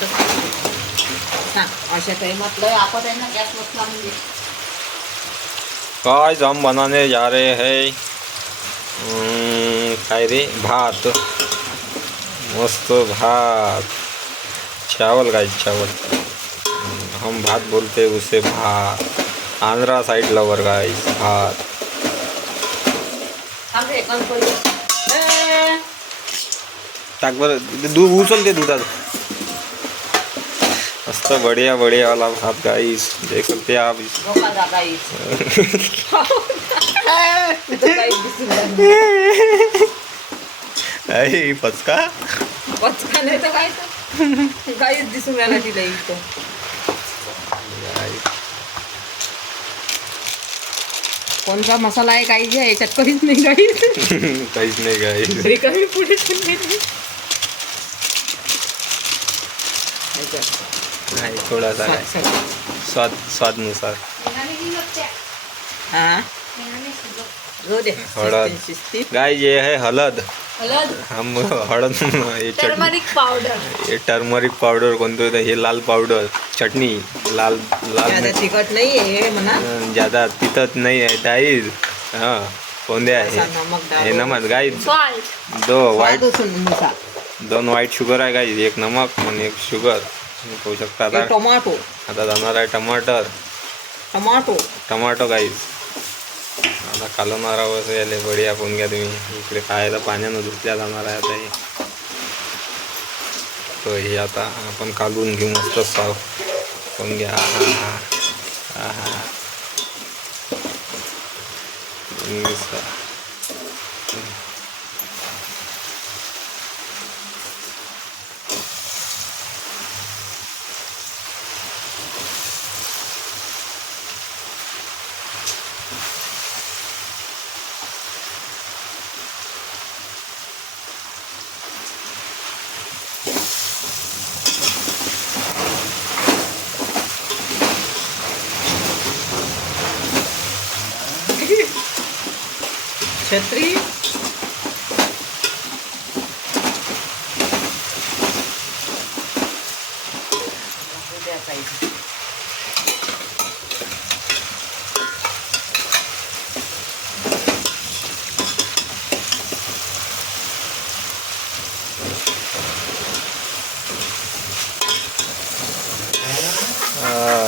होतं सांग. अशा टाइमात लय आपत आहे ना गॅस बसला म्हणजे. गाइस हम बनाने जा रहे हैं काय रे भात. मस्त भात चावल गाइस चावल. हम भात बोलते उसे भात. आंध्रा साइड लवर गाइस भात. थांब रे कण पडली. टाक बरं दूध उचलते दुधात. मस्त बढ़िया बढ़िया वाला भात गाइस देख सकते हैं आप. नोका जा गाईस. तो गाईस दिसून राहिली. अरे पचका पचका नाही तर काय तर गाईस दिसून राहिला तिला इथं. कोणता मसाला आहे काही जे याच्यात काहीच नाही गाईस. काहीच नाही गाइस. रिकामी पुढे पण नाही. नाही थोडासा काय स्वाद स्वादनुसार. हाँ हळद गाइस ये है हळद. हळद हम हळद ये टर्मरिक पावडर ये टर्मरिक पावडर कोणतं होतं हे लाल पावडर चटणी लाल लाल ज्यादा तिखट नाही आहे म्हणा. ज्यादा तिखट नाही आहे गाइस. हां कोणते आहे नमक हे नमक गाइस. सॉल्ट दो वाईट नुसार. दोन व्हाईट शुगर आहे गाइस. एक नमक आणि एक शुगर पाहू शकता. आता टोमॅटो आता जाणार आहे टमाटर टोमॅटो टमाटो गाइस. आता कालवणार आहोत याले बढिया पाहून घ्या तुम्ही. इकडे खायला पाण्यानं धुतल्या जाणार आहे आता हे. तर हे आता आपण कालवून घेऊ मस्त साफ पाहून घ्या. हा हा छत्री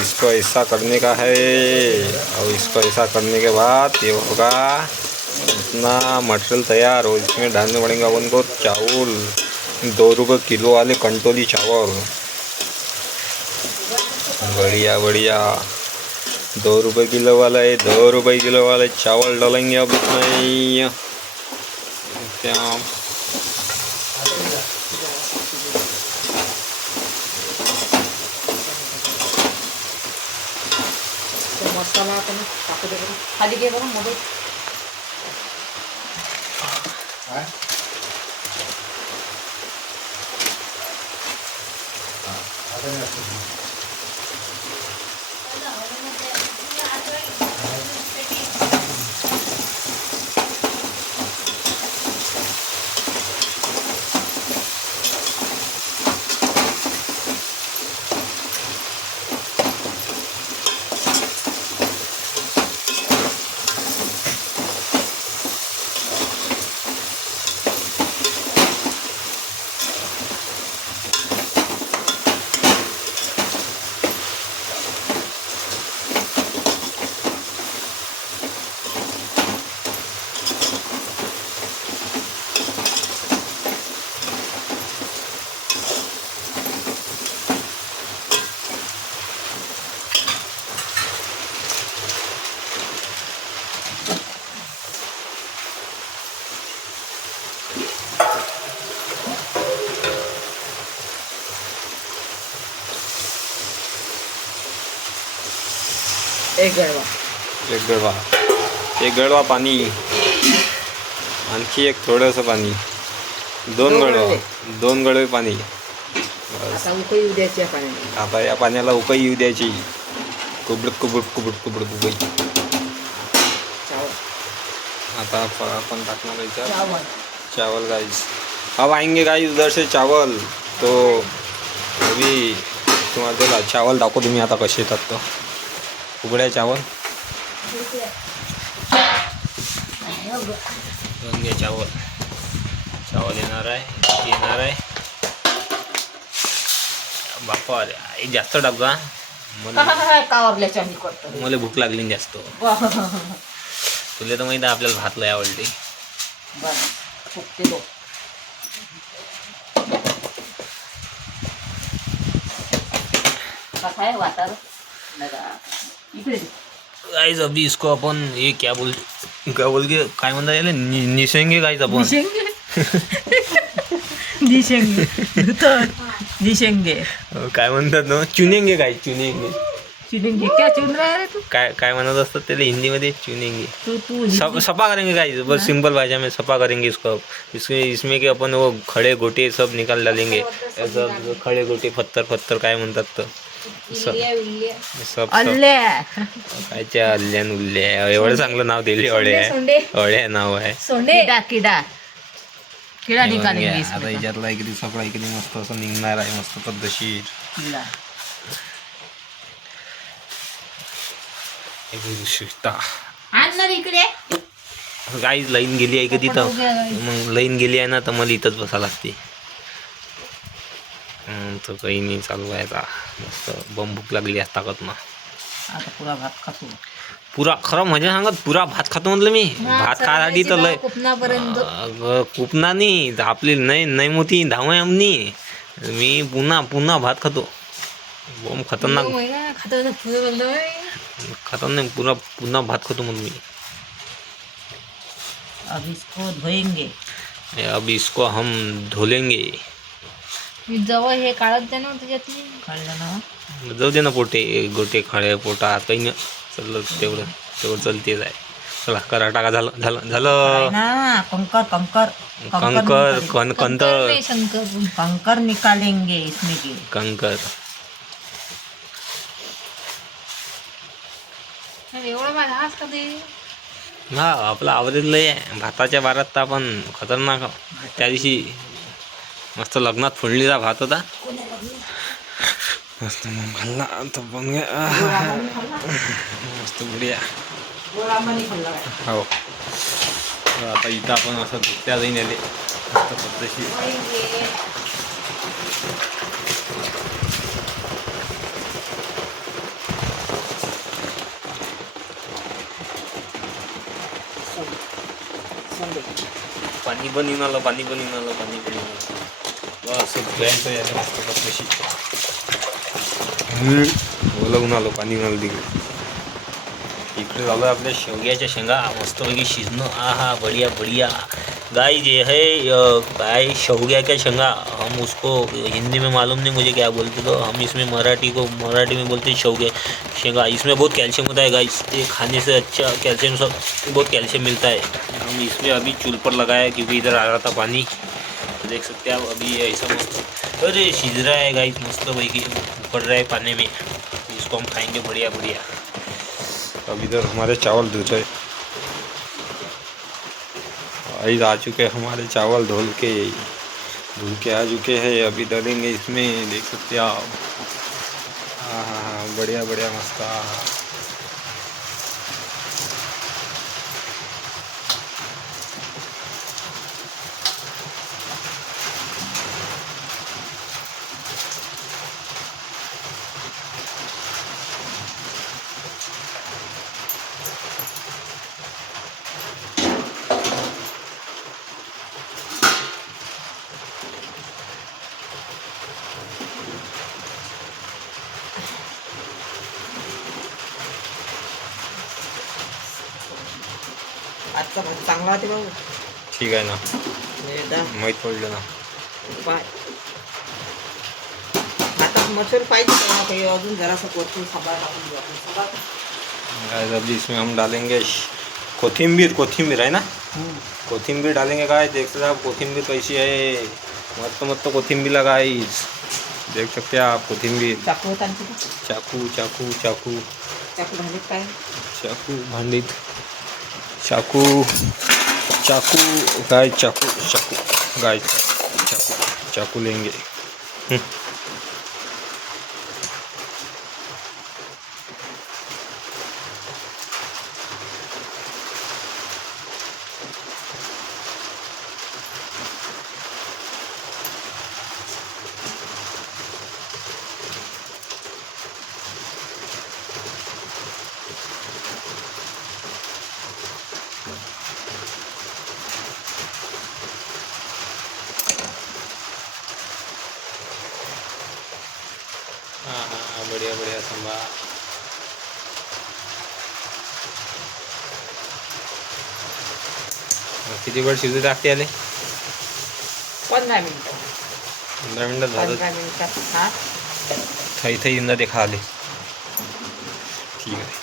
इसको ऐसा करने का है और इसको ऐसा करने के बाद ये होगा इतना मटेरियल तैयार हो. इसमें डालने पड़ेगा अपन को चावल 2 रुपये किलो वाले कंटोली चावल. बढ़िया बढ़िया 2 रुपये किलो वाला है. 2 रुपये किलो वाले चावल डालेंगे अब इसमें. क्या मसाला आपण टाकू दे बरं. खाली घे बरं मोबाईल. एक गडवा एक गडवा पाणी. आणखी एक थोडंसं पाणी. 2 गडवे पाणी. आता उकळी येऊ द्यायची या पाण्याने. आता या पाण्याला उकळी येऊ द्यायची. कुबडत कुबडत कुबडत कुबडत उकळी. आता अपन टाकना चावल गाइस. अब आएंगे गाइस उधर से चावल. तो अभी तुम्हाला त्याला चावल दाखवतो तुम्ही आता कसे येतात तर उघड्या चावल गंगे चावल चावल येणार आहे बापा रे जास्त टाका कावरल्याच्या मी करतो मला भूक लागली ना जास्त तुला तर माहिती आहे आपल्याला भात लय आवडते बरं फुकते लोक कसा आहे वातावरण इकडे गाइस अभी इसको अपन ये क्या बोलते काय म्हणतात याला निशेंगे गाइस अपन दिशेंगे काय म्हणतात ना चुनेंगे गाइस चुनेंगे चुनेंगे क्या चुन रहा है तू काय म्हणत असतात त्याला हिंदीमध्ये चुनेंगे तू सफा करेंगे गाइस बस सिंपल भाषा में सफा करेंगे इसको इसमें कि अपन वो खड़े गोटे सब निकाल डालेंगे सब खड़े गोटे पत्थर काय म्हणतात तर सब अल्ल्या कायच्या अल्ल्यान उल्ल्या एवढं चांगलं नाव दिले अळे नाव आहे किडा निकालेंगे आता याच्यातला इकडे सगळा इकडे मस्त असं निघणार आहे मस्त पद्धतशीर इकडे गाईज लाईन गेली आहे का तिथं मग लाईन गेली आहे ना तर मला इथंच बसा लागते तर काही नाही चालू आहे आता मस्त बंबूक लागली आहे ताकद ना आता पुरा भात खातो पुरा खरं म्हणजे सांगत पुरा भात खातो म्हटलं मी भात खासाठी तर लय कुपना नाही आपली नाही मोठी धाव आहे आमनी मी पुन्हा भात खातो बम खतरनाक खतरनाक पुन्हा भात खातो म्हणून मी अब इसको धोएंगे अब इसको हम धोलेंगे जवळ हे काढत द्या ना त्याच्यातली काढलं ना जाऊ दे ना गोटे खळे पोटा काही नाही चाललं तेवढं चलतेच आहे चला करा टाका झालं ना कंकर कंकर निकालेंगे इसमें के कंकर हा आपला आवरेज लय आहे भाताच्या बारात तर आपण खतरनाक त्या दिवशी मस्त लग्नात फोडणीचा भात होता मस्त मग खाल्ला तर मस्त बढिया हो आता इथं आपण असं दुसऱ्या जाईन आले मस्त पद्धतशीर पाणी पण येऊन आलं बस सगळ्यांचं यायला मस्त पद्धतशी बोलवून आलो पाणी येऊन आलं इकडे झालं आपल्या शेवग्याच्या शेंगा मस्तपैकी शिजणं हा बढ़िया गाइस ये है गाय शेवग्या का शेंगा हम उसको हिंदी में मालूम नहीं मुझे क्या बोलते तो हम इसमें मराठी में बोलते हैं शेवगे शेंगा इसमें बहुत कैल्शियम होता है गाइस ये खाने से अच्छा कैल्शियम सब बहुत कैल्शियम मिलता है हम इसमें अभी चूल पर लगाया क्योंकि इधर आ रहा था पानी तो देख सकते हैं आप अभी ऐसा मस्त अरे सीज रहा है गाइस मस्त भाई उकड़ रहा है पानी में इसको हम खाएंगे बढ़िया अब इधर हमारे चावल धुल रहे आज आ चुके हमारे चावल धुल के आ चुके हैं अभी डालेंगे इसमें देख सकते हैं आप हाँ बढ़िया मस्त आजचा भात चांगला होते भाऊ ठीक आहे ना एकदा माहीत पडलं ना पाय आता मसूर पाहिजे तेव्हा काही अजून जरासं कोथिंबीर सांबार टाकून देऊ आपण अभी इसमें हम डालेंगे कोथिंबीर है ना कोथिंबीर डालेंगे गाइस देख सकते हैं आप कोथिंबीर कैसी है मस्त कोथिंबीर लगाइस देख सकते हैं आप कोथिंबीर चाकू होता चाकू भांडीत काय चाकू भांडीत चाकू गाइस चाकू लेंगे बढिया बढिया सांबा. किती वेळ शिजू टाकते आले? 15 मिनिटं. 15 मिनिटात झालं. 15 मिनिटात हा थई थई इंदा देखा आले. ठीक आहे.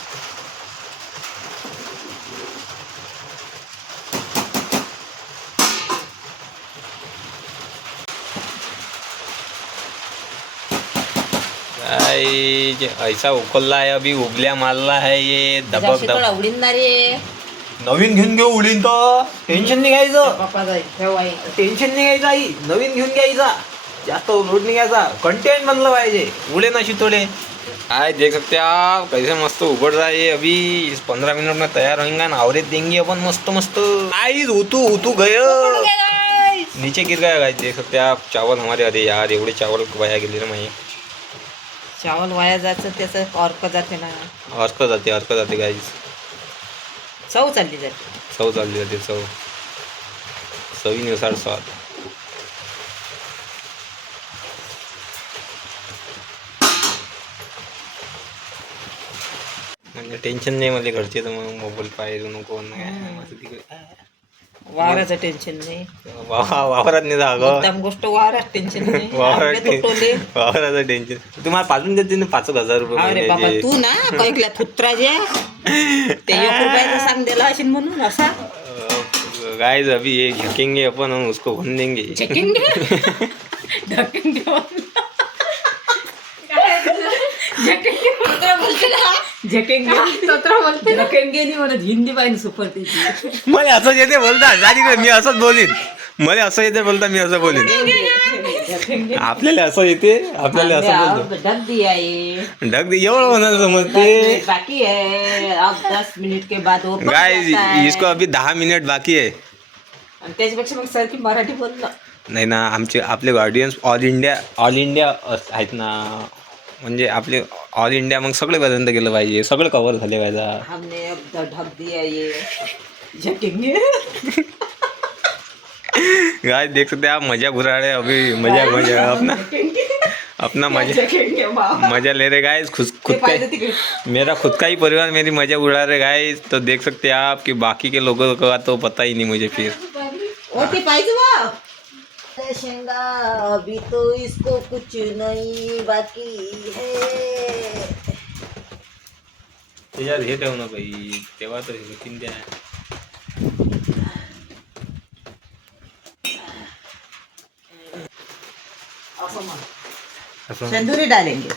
ऐसा उकलला है अभी, उबल्या मारला है ये दबक दबक. आवडीन ना रे नवीन घेऊन घेऊ उडीन तो, टेन्शन नाही घ्यायचं. बापा जाईल ठेवाई. टेन्शन नाही घ्यायचं आई, नवीन घेऊन घ्यायचा. जास्त लोड नहीं घ्यायचा. कंटेंट बनलं पाहिजे, उडे ना शितोडे. आए देख सकते आप कैसे मस्त उबड़ रहा है अभी. 15 मिनट में तैयार होएगा ना, आवरेज देंगे अपन मस्त मस्त. गाइस उतू उतू गए, नीचे गिर गया गाइस. देख सकते आप चावल हमारे. अरे यार एवढे चावल वाया गेले रे माही. चावल वाया जायचं त्याचं अर्क जाते ना. अर्क जाते गाइस. चव चालली जाते. चव चालली जाते चव. चवीनुसार स्वाद. म्हणजे टेन्शन नाही मला घरचे, तर मग मोबाईल पाहिजे नको वावराचं टेन्शन नाही. वावरात नाही जा गं. मुद्दाम गोष्ट वावरात टेन्शन नाही. वावरात आपले तुटवले. वावराचं टेन्शन तुम्हाला पाजून देते ना 5,000 रुपये अरे बाबा महिन्याचे. तू ना कैकल्या थुत्रा जे ते 1 रुपयाचा सांग दिला असेल म्हणून असा गाइस अभी ये झकेंगे अपन, हम उसको भून देंगे. झकेंगे ढकेंगे झकेंगे नाही म्हणत हिंदी पाहिजे सुपर त्याची. मला असं येते बोलता झाली, मी असंच बोलीन. मला असं येते बोलता, मी असं बोलीन. आपल्याला असं येते, आपल्याला असं बोलतो. ढक दिया ये ढक दे एवढं म्हणायला समजते. बाकी है अब 10 मिनट के बाद वो पक गाइस जाता है. इसको अभी 10 मिनिट बाकी आहे. आणि त्याच्यापेक्षा मग सारखी मराठी बोललं. नाही ना, आपले ऑडियन्स ऑल इंडिया आहेत ना. म्हणजे आपले ऑल इंडिया मग सगळेपर्यंत गेलं पाहिजे, सगळं कव्हर झाले पाहिजे. हमने अब ढक दिया ये झकेंगे. गाइस देख सकते आप मजा घुरा रहे अभी. मजा अपना मजा ले रहे गाइस. खुद का मेरा खुद का ही परिवार मेरी मजा उड़ा रहे गाइस. तो देख सकते हैं आप कि बाकी के लोगों का तो पता ही नहीं मुझे. फिर ओके पाहिजे वा शेंगा अभी तो इसको कुछ नहीं बाकी है. त्याच्यात हे ठेव ना बाई, तेव्हा तर हे द्या. सेंदूरी डालेंगे,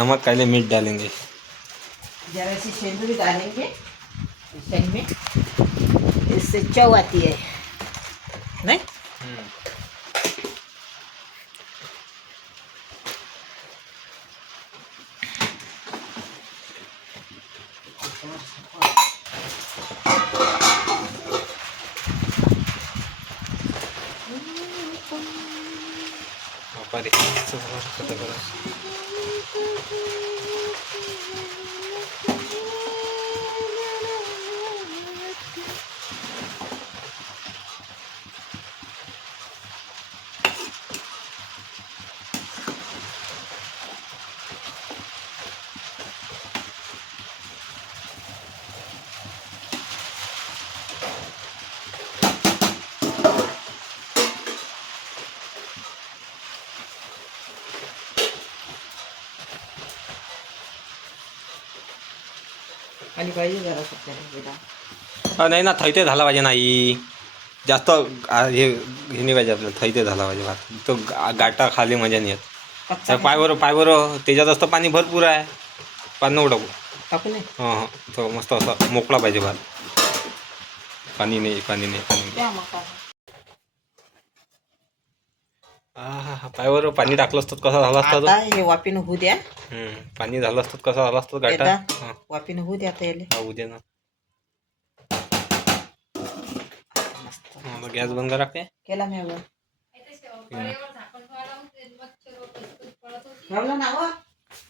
नमक काले मीठ डालेंगे. जरा सी सेंदूरी डालेंगे इसमें, इससे चव आती है नहीं. आणि पाहिजे जरा सत्याने नाही ना, थैते झाला पाहिजे. नाही जास्त हे नाही पाहिजे आपल्याला. थैते झाला पाहिजे भात. तो गाटा खाली मजा नाही येत. पायवर त्याच्यात असतं पाणी भरपूर आहे. पाणी नको टाकू. टाकू नाही. हां तो मस्त असा मोकळा पाहिजे भात. पाणी नाही. पायवर पाणी टाकलं असतं कसं झालं असतं. आता हे वाफीनं होऊ द्या. पाणी झालं असतं कसं झालं असतं गाठा. वाफीनं होऊ द्या आता याले. उद्या ना गॅस बंद करा. काय केला मी अगं ठेवलं ना व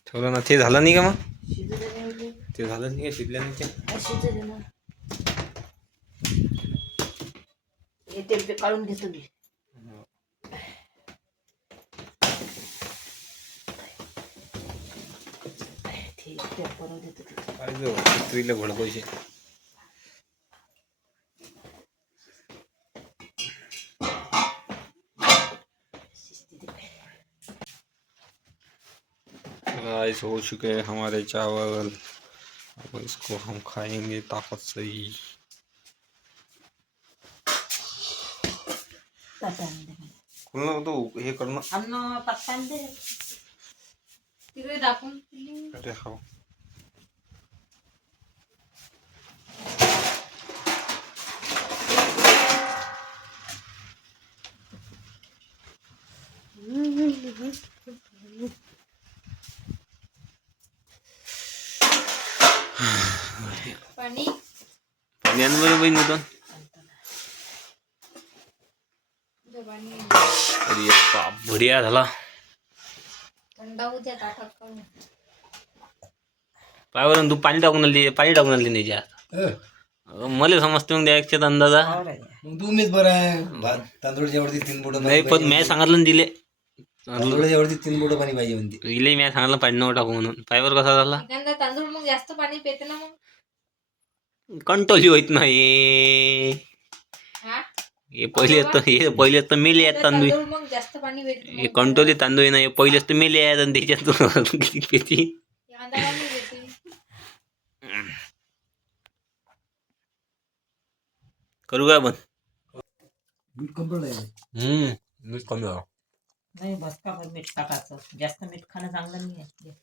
ठेवलं ना. ते झालं नाही का मग. शिजू दे. ते झालं नाही का शिजल्या नाही ते. शिजू दे ना. हे तेल काढून घेतो मी. पेपर देतो तिथे. पाहिजे स्त्रीला भडकोशी. गाइस हो चुके हैं हमारे चावल. अब इसको हम खाएंगे ताकत से ही. ताटाने दे मला. खुलना तो हे करना. अन्न पत्ताने दे. तिकडे दाखवून दिली. अरे खाओ. पाणी पाणी आण बरं बाई नव्हतं. दे पाणी. अरे बाप बढिया झाला. थंड होऊ द्या ताटात काढून. पायावरून तू पाणी टाकून आली नाही ज्यात. मला समजते मग द्यायच्या अंदाजा. मग तुम्हीच बरं आहे. भात तांदूळच्या वरती 3 बोट नाही पण मी सांगितलं ना दिले. तांदूळच्या वरती 3 बोट पाणी पाहिजे म्हणते. इले मी सांगितलं पाणी नको टाकू म्हणून. पायावर कसा झाला. एखादा तांदूळ मग जास्त पाणी पेते ना मग. कंट्रोल होत नाही. हा हे पहिले तर मेले आहेत तांदूळ. तांदूळ मग जास्त पाणी पेते. हे कंट्रोल तांदूळ नाही पहिलेच तर मेले आहेत आणि त्याच्यात किती पेती. एखादा पाणी पेते. करू का पण. मीठ कंट्रोल आहे. मीठ कमी झालं. नाही बस का मीठ टाकायचं. जास्त मीठ खाणं चांगलं नाही आहे.